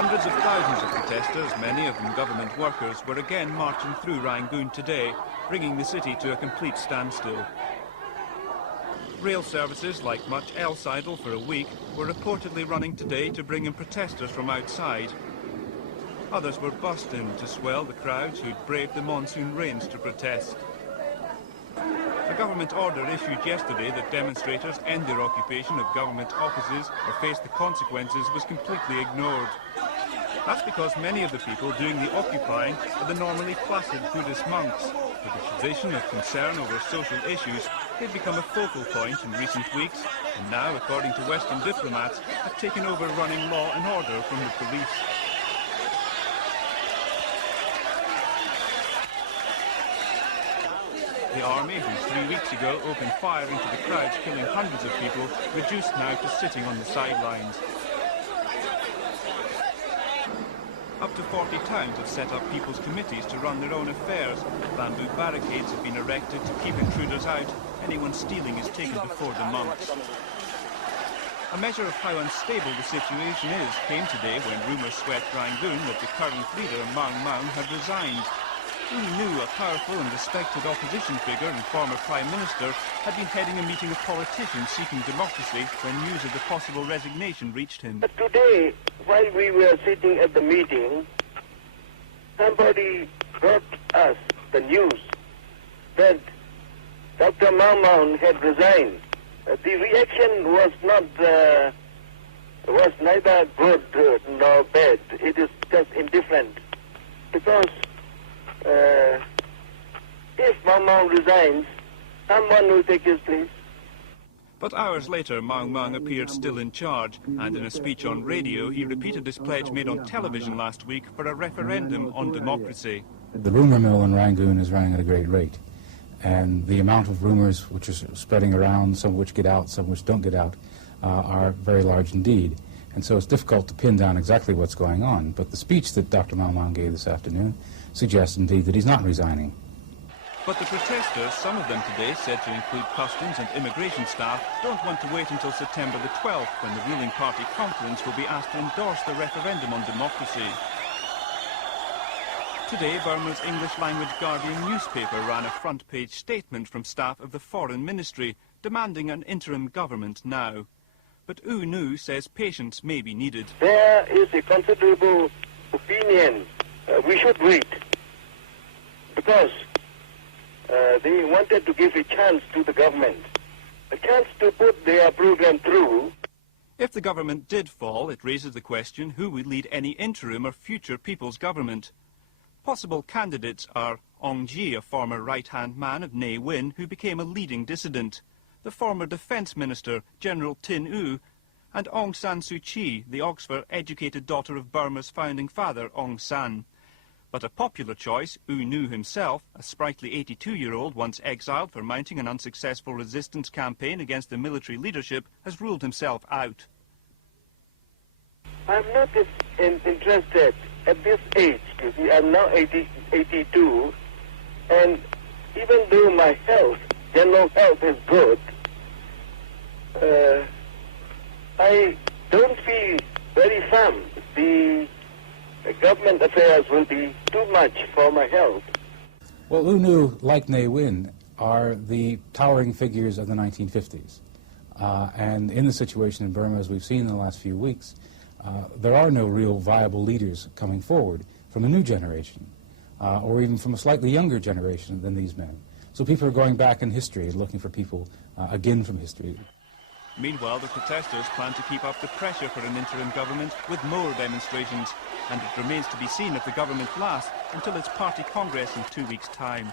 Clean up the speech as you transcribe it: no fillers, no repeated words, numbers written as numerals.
Hundreds of thousands of protesters, many of them government workers, were again marching through Rangoon today, bringing the city to a complete standstill. Rail services, like much else idle for a week, were reportedly running today to bring in protesters from outside. Others were bussed in to swell the crowds who'd braved the monsoon rains to protest. A government order issued yesterday that demonstrators end their occupation of government offices or face the consequences was completely ignored. That's because many of the people doing the occupying are the normally placid Buddhist monks. With a tradition of concern over social issues, they've become a focal point in recent weeks, and now, according to Western diplomats, have taken over running law and order from the police. The army, who 3 weeks ago opened fire into the crowds, killing hundreds of people, reduced now to sitting on the sidelines. Up to 40 towns have set up people's committees to run their own affairs. Bamboo barricades have been erected to keep intruders out. Anyone stealing is taken before the monks. A measure of how unstable the situation is came today when rumours swept Rangoon that the current leader, Maung Maung, had resigned. Who knew a powerful and respected opposition figure and former Prime Minister had been heading a meeting of politicians seeking democracy when news of the possible resignation reached him. But today, while we were sitting at the meeting, somebody brought us the news that Dr. Maung Maung had resigned. The reaction was neither good nor bad. It is just indifferent. Because if Maung Maung resigns, someone will take his place. But hours later, Maung Maung appeared still in charge, and in a speech on radio, he repeated his pledge made on television last week for a referendum on democracy. The rumour mill in Rangoon is running at a great rate, and the amount of rumours which are spreading around, some of which get out, some of which don't get out, are very large indeed. And so it's difficult to pin down exactly what's going on. But the speech that Dr. Maung Maung gave this afternoon suggests indeed that he's not resigning. But the protesters, some of them today said to include customs and immigration staff, don't want to wait until September the 12th, when the ruling party conference will be asked to endorse the referendum on democracy. Today, Burma's English-language Guardian newspaper ran a front-page statement from staff of the Foreign Ministry, demanding an interim government now. But U Nu says patience may be needed. There is a considerable opinion. We should wait, because they wanted to give a chance to the government, a chance to put their program through. If the government did fall, it raises the question who would lead any interim or future people's government. Possible candidates are Ong Ji, a former right-hand man of Ne Win, who became a leading dissident, the former Defence Minister, General Tin Oo, and Aung San Suu Kyi, the Oxford-educated daughter of Burma's founding father, Aung San. But a popular choice, U Nu himself, a sprightly 82-year-old once exiled for mounting an unsuccessful resistance campaign against the military leadership, has ruled himself out. I'm not interested at this age. You see, I'm now 82, and even though my health, general health is good, I don't feel very firm. The government affairs will be too much for my health. Well, U Nu, like Ne Win, are the towering figures of the 1950s. And in the situation in Burma, as we've seen in the last few weeks, there are no real viable leaders coming forward from a new generation, or even from a slightly younger generation than these men. So people are going back in history and looking for people again from history. Meanwhile, the protesters plan to keep up the pressure for an interim government with more demonstrations, and it remains to be seen if the government lasts until its party congress in 2 weeks' time.